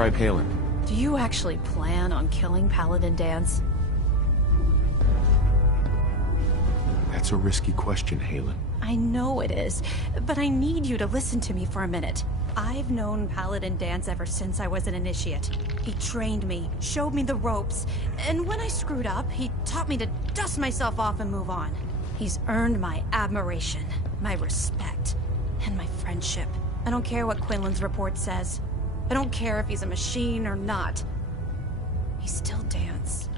describe Halen? Do you actually plan on killing Paladin Dance? That's a risky question, Halen. I know it is, but I need you to listen to me for a minute. I've known Paladin Dance ever since I was an initiate. He trained me, showed me the ropes, and when I screwed up, he taught me to dust myself off and move on. He's earned my admiration, my respect, and my friendship. I don't care what Quinlan's report says. I don't care if he's a machine or not. He's still Dance.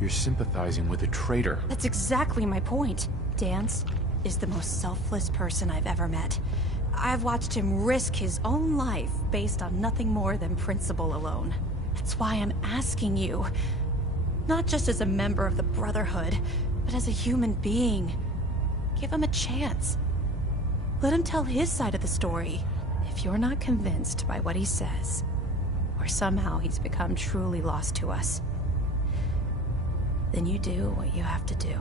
You're sympathizing with a traitor. That's exactly my point. Dance is the most selfless person I've ever met. I've watched him risk his own life based on nothing more than principle alone. That's why I'm asking you. Not just as a member of the Brotherhood, but as a human being. Give him a chance. Let him tell his side of the story. If you're not convinced by what he says, or somehow he's become truly lost to us, then you do what you have to do.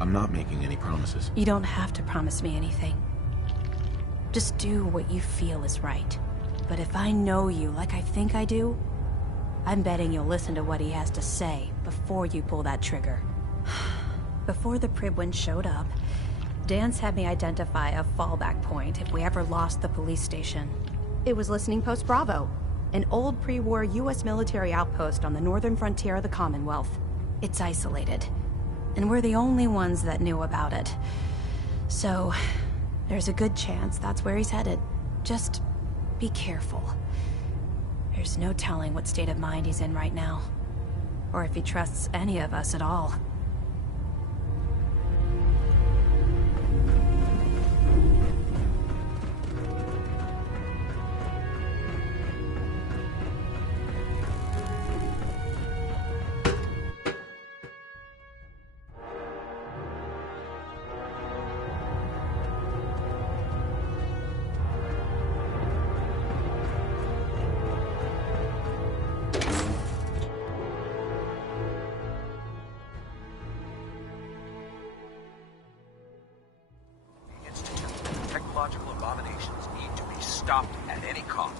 I'm not making any promises. You don't have to promise me anything. Just do what you feel is right. But if I know you like I think I do, I'm betting you'll listen to what he has to say before you pull that trigger. Before the Pribwin showed up, Dance had me identify a fallback point if we ever lost the police station. It was Listening Post Bravo, an old pre-war US military outpost on the northern frontier of the Commonwealth. It's isolated, and we're the only ones that knew about it. So, there's a good chance that's where he's headed. Just be careful. There's no telling what state of mind he's in right now, or if he trusts any of us at all. Technological abominations need to be stopped at any cost.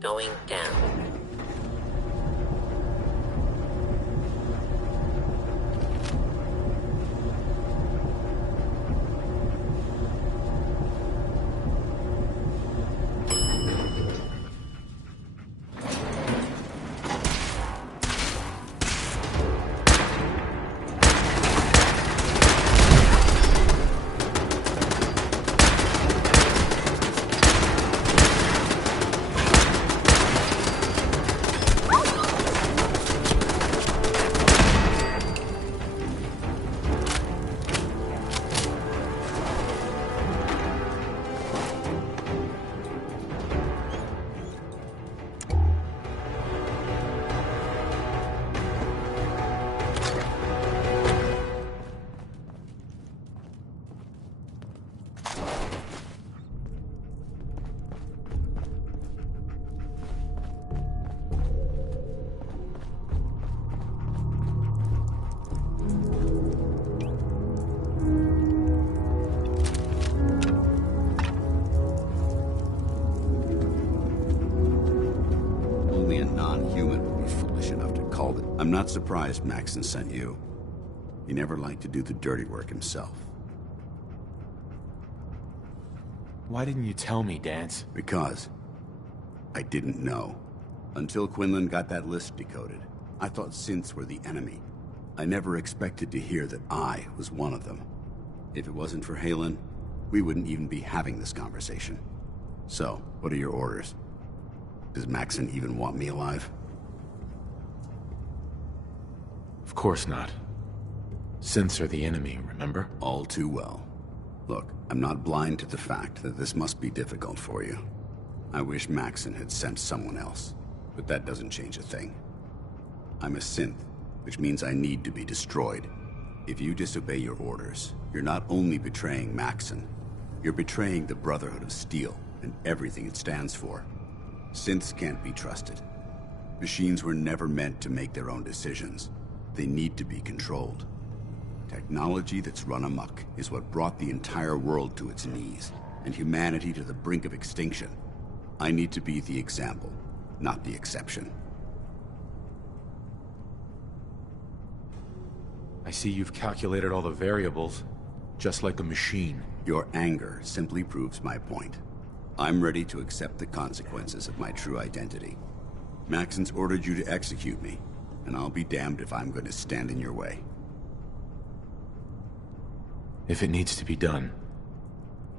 Going down. I'm not surprised Maxon sent you. He never liked to do the dirty work himself. Why didn't you tell me, Dance? Because I didn't know. Until Quinlan got that list decoded, I thought synths were the enemy. I never expected to hear that I was one of them. If it wasn't for Halen, we wouldn't even be having this conversation. So, what are your orders? Does Maxon even want me alive? Of course not. Synths are the enemy, remember? All too well. Look, I'm not blind to the fact that this must be difficult for you. I wish Maxon had sent someone else, but that doesn't change a thing. I'm a synth, which means I need to be destroyed. If you disobey your orders, you're not only betraying Maxon, you're betraying the Brotherhood of Steel and everything it stands for. Synths can't be trusted. Machines were never meant to make their own decisions. They need to be controlled. Technology that's run amok is what brought the entire world to its knees, and humanity to the brink of extinction. I need to be the example, not the exception. I see you've calculated all the variables, just like a machine. Your anger simply proves my point. I'm ready to accept the consequences of my true identity. Maxon's ordered you to execute me, and I'll be damned if I'm going to stand in your way. If it needs to be done,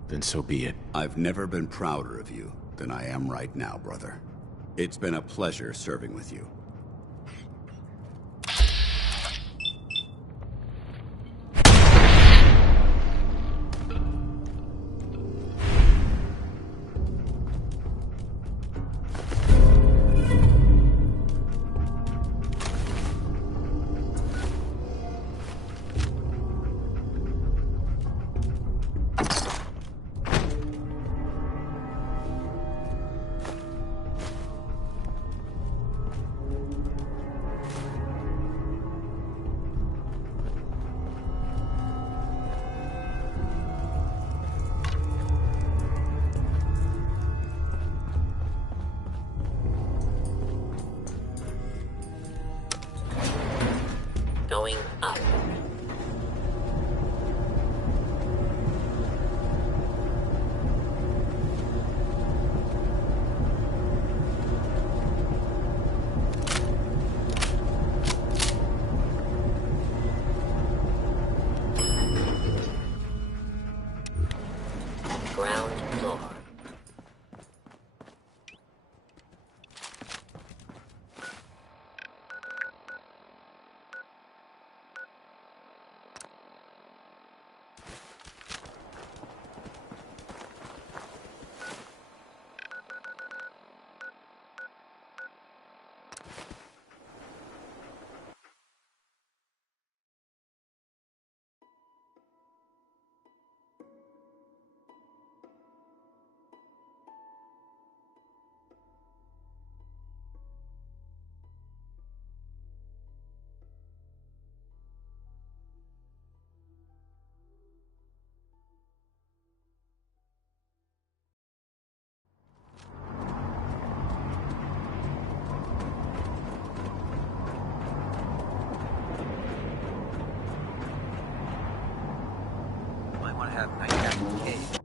then so be it. I've never been prouder of you than I am right now, brother. It's been a pleasure serving with you. Going up. Ground floor. Might want to have nightcap in the cave.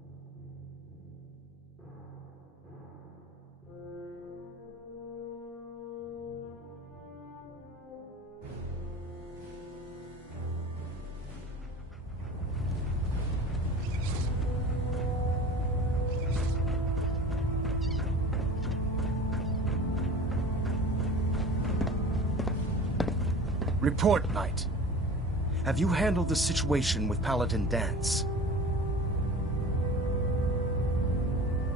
Report, Knight. Have you handled the situation with Paladin Dance?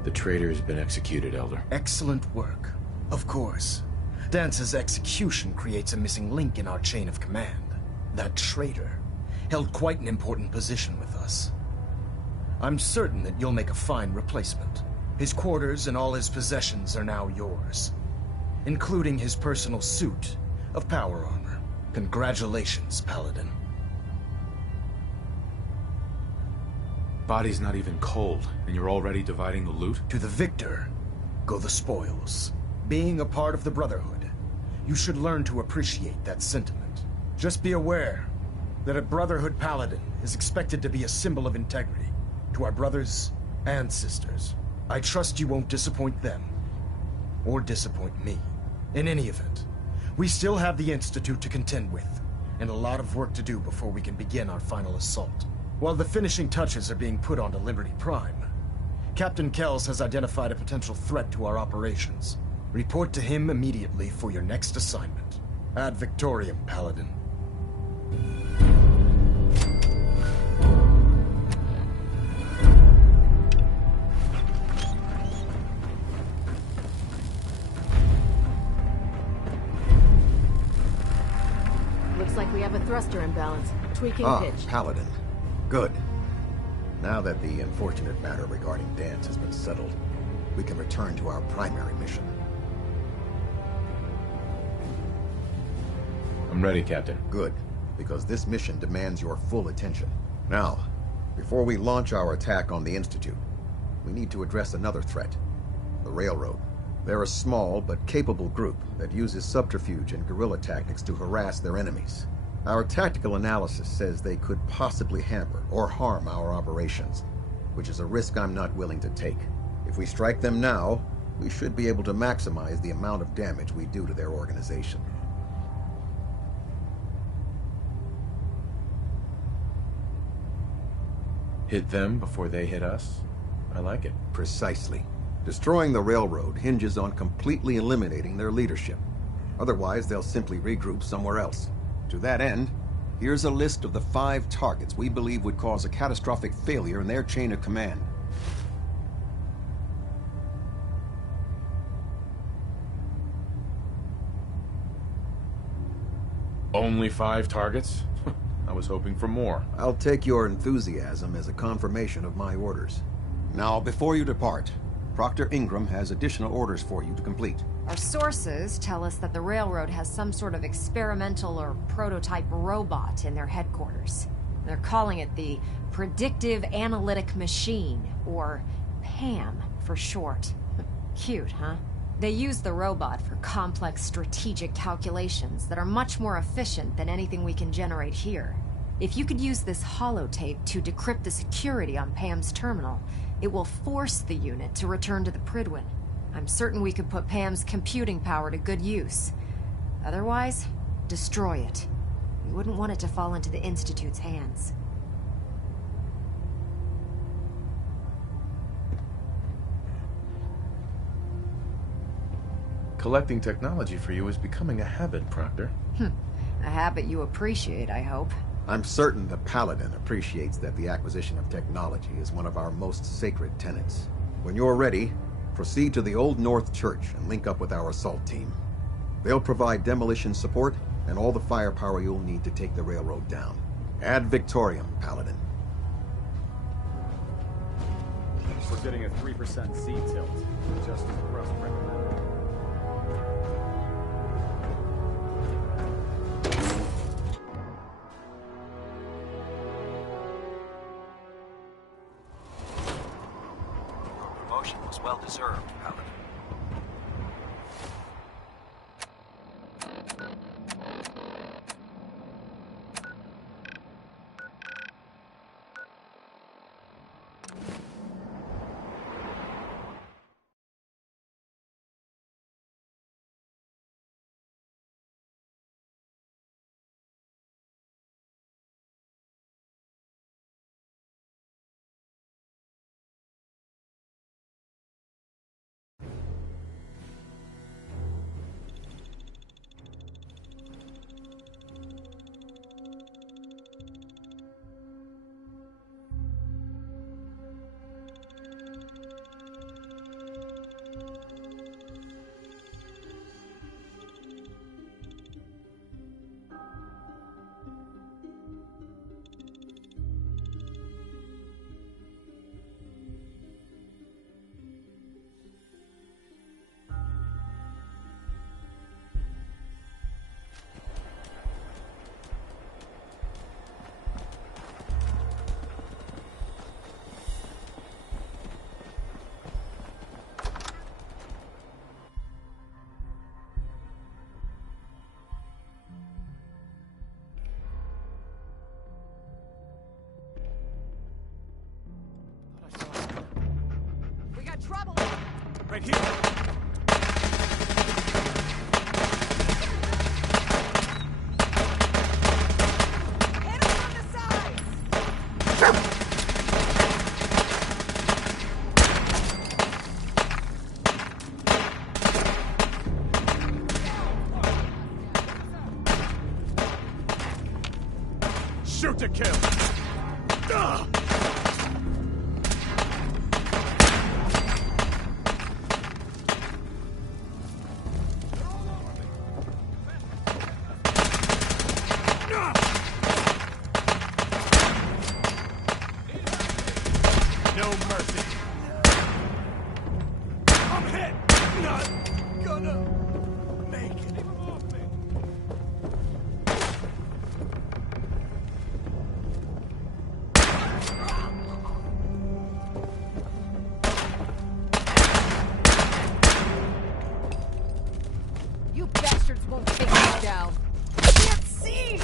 The traitor has been executed, Elder. Excellent work. Of course. Dance's execution creates a missing link in our chain of command. That traitor held quite an important position with us. I'm certain that you'll make a fine replacement. His quarters and all his possessions are now yours, including his personal suit of power armor. Congratulations, Paladin. Body's not even cold, and you're already dividing the loot? To the victor go the spoils. Being a part of the Brotherhood You should learn to appreciate that sentiment. Just be aware that a Brotherhood Paladin is expected to be a symbol of integrity to our brothers and sisters. I trust you won't disappoint them, or disappoint me. In any event, we still have the Institute to contend with, and a lot of work to do before we can begin our final assault. While the finishing touches are being put onto Liberty Prime, Captain Kells has identified a potential threat to our operations. Report to him immediately for your next assignment. Ad Victoriam, Paladin. Looks like we have a thruster imbalance. Tweaking pitch. Paladin. Good. Now that the unfortunate matter regarding Dance has been settled, we can return to our primary mission. I'm ready, Captain. Good, because this mission demands your full attention. Now, before we launch our attack on the Institute, we need to address another threat. The Railroad. They're a small but capable group that uses subterfuge and guerrilla tactics to harass their enemies. Our tactical analysis says they could possibly hamper or harm our operations, which is a risk I'm not willing to take. If we strike them now, we should be able to maximize the amount of damage we do to their organization. Hit them before they hit us? I like it. Precisely. Destroying the Railroad hinges on completely eliminating their leadership. Otherwise, they'll simply regroup somewhere else. To that end, here's a list of the 5 targets we believe would cause a catastrophic failure in their chain of command. Only 5 targets? I was hoping for more. I'll take your enthusiasm as a confirmation of my orders. Now, before you depart, Proctor Ingram has additional orders for you to complete. Our sources tell us that the Railroad has some sort of experimental or prototype robot in their headquarters. They're calling it the Predictive Analytic Machine, or PAM for short. Cute, huh? They use the robot for complex strategic calculations that are much more efficient than anything we can generate here. If you could use this holotape to decrypt the security on PAM's terminal, it will force the unit to return to the Prydwen. I'm certain we could put PAM's computing power to good use. Otherwise, destroy it. We wouldn't want it to fall into the Institute's hands. Collecting technology for you is becoming a habit, Proctor. A habit you appreciate, I hope. I'm certain the Paladin appreciates that the acquisition of technology is one of our most sacred tenets. When you're ready, proceed to the Old North Church and link up with our assault team. They'll provide demolition support and all the firepower you'll need to take the railroad down. Ad Victoriam, Paladin. We're getting a 3% C tilt. Just as Rust recommended. Promotion was well deserved, Paladin. Right here. Shoot to kill! No mercy! I'm hit! Not gonna make it! Leave him off me! You bastards won't take me down. Can't see!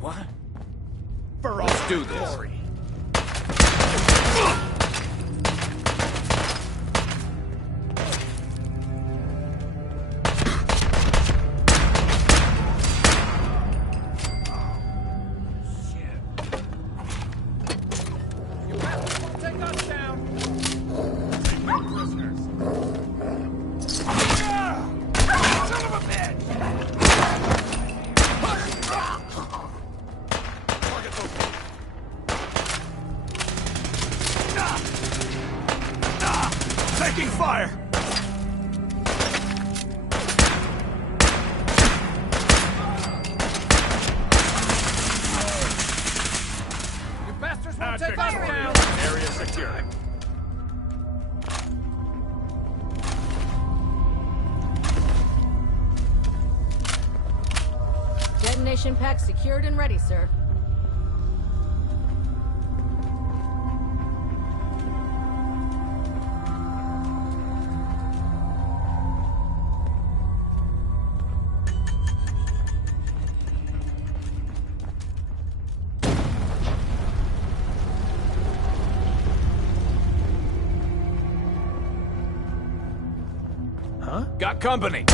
What? For all do this. Glory. Taking fire! You bastards won't Take take us fire down! Area secure. Detonation pack secured and ready, sir. Got company.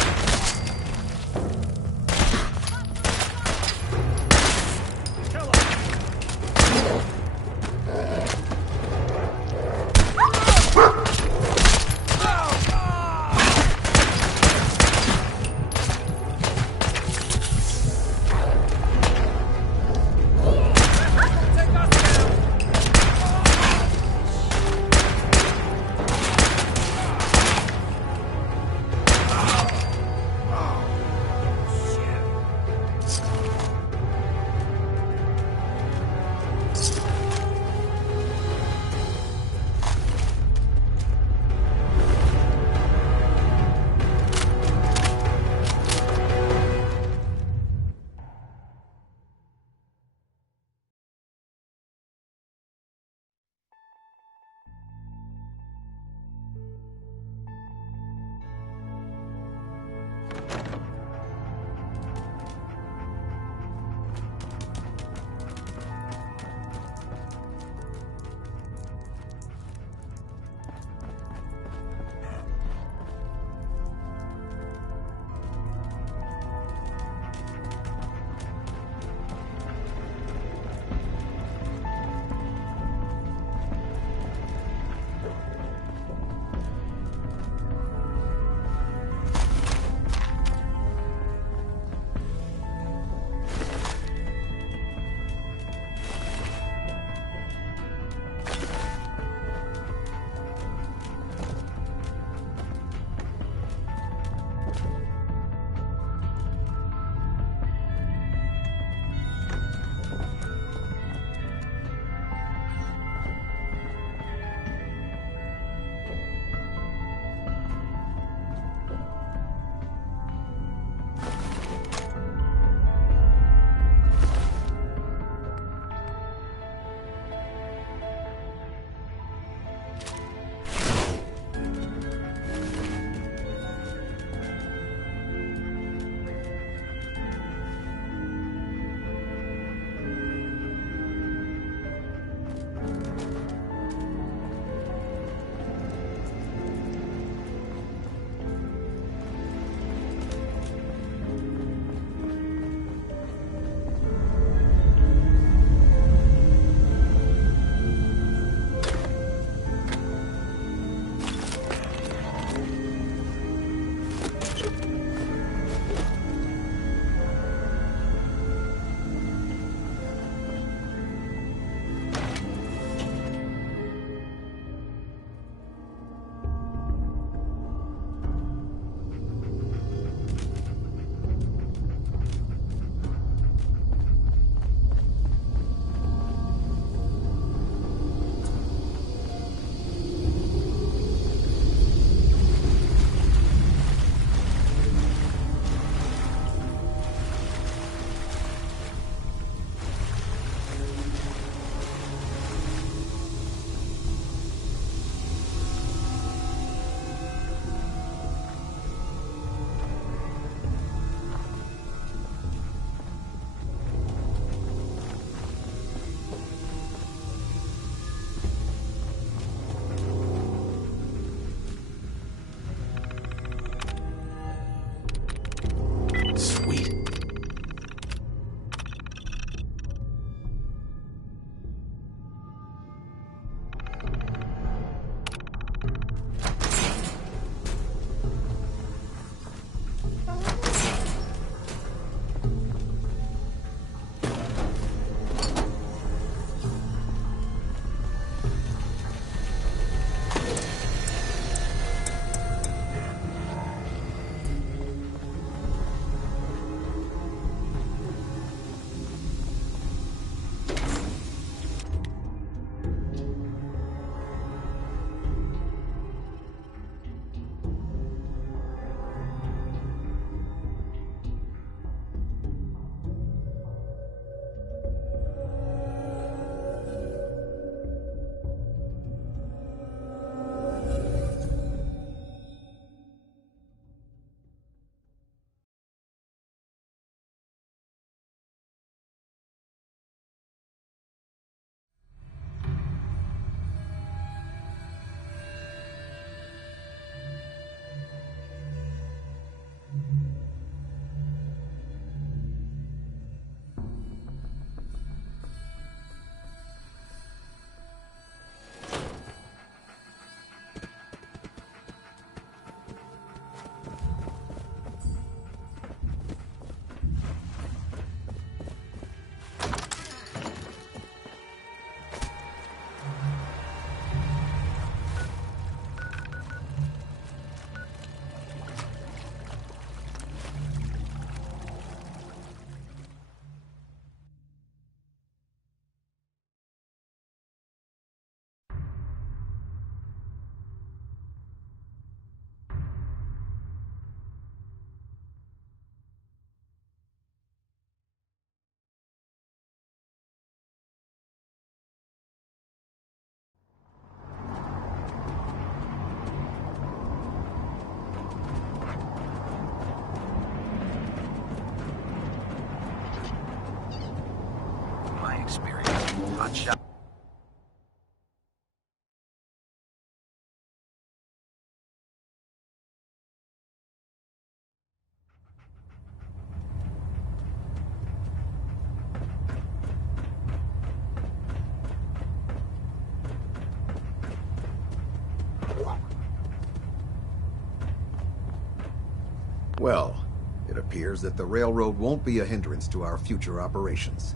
Well, it appears that the railroad won't be a hindrance to our future operations.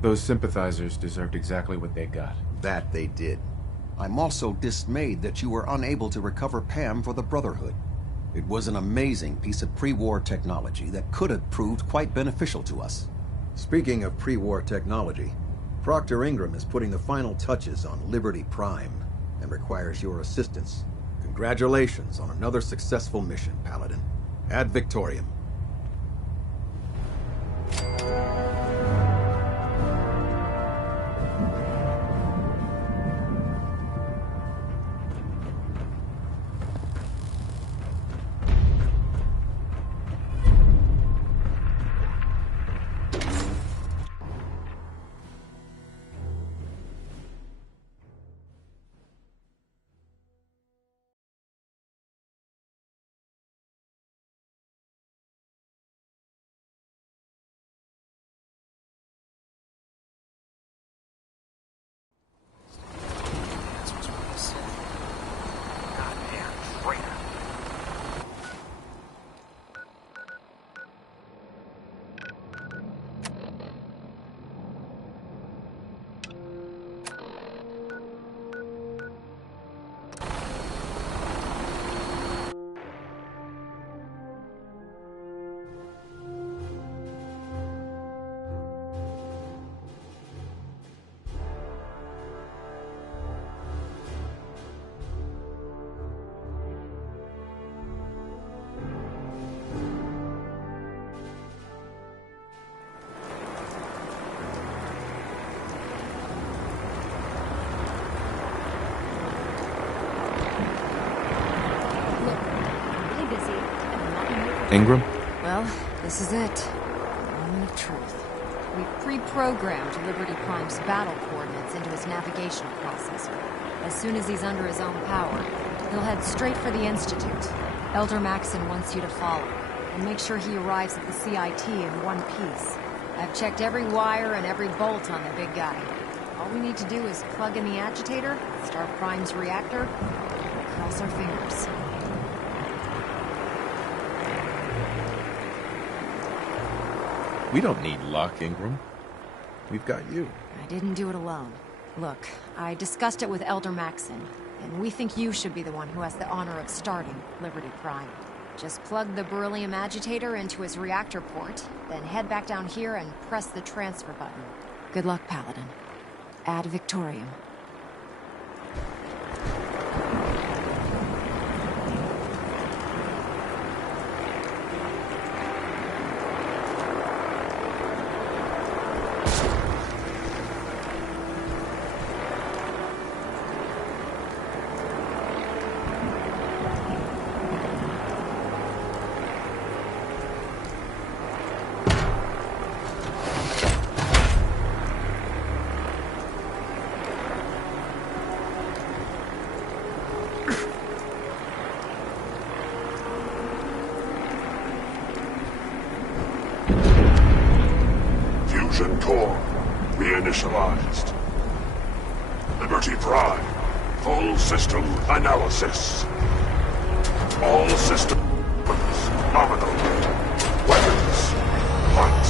Those sympathizers deserved exactly what they got. That they did. I'm also dismayed that you were unable to recover Pam for the Brotherhood. It was an amazing piece of pre-war technology that could have proved quite beneficial to us. Speaking of pre-war technology, Proctor Ingram is putting the final touches on Liberty Prime and requires your assistance. Congratulations on another successful mission, Paladin. Ad Victoriam. Ingram? Well, this is it. The moment of truth. We've pre-programmed Liberty Prime's battle coordinates into his navigational processor. As soon as he's under his own power, he'll head straight for the Institute. Elder Maxon wants you to follow, and make sure he arrives at the CIT in one piece. I've checked every wire and every bolt on the big guy. All we need to do is plug in the agitator, start Prime's reactor, and cross our fingers. We don't need luck, Ingram. We've got you. I didn't do it alone. Look, I discussed it with Elder Maxon, and we think you should be the one who has the honor of starting Liberty Prime. Just plug the beryllium agitator into his reactor port, then head back down here and press the transfer button. Good luck, Paladin. Ad Victoriam. Core reinitialized. Liberty Prime. Full system analysis. All systems nominal. Weapons hot.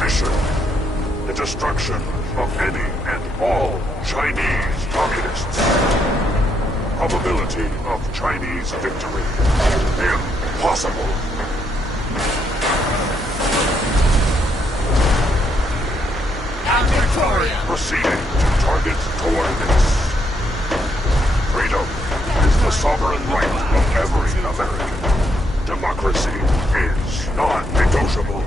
Mission: the destruction of any and all Chinese communists. Probability of Chinese victory: impossible. Proceeding to target coordinates. Freedom is the sovereign right of every American. Democracy is non-negotiable.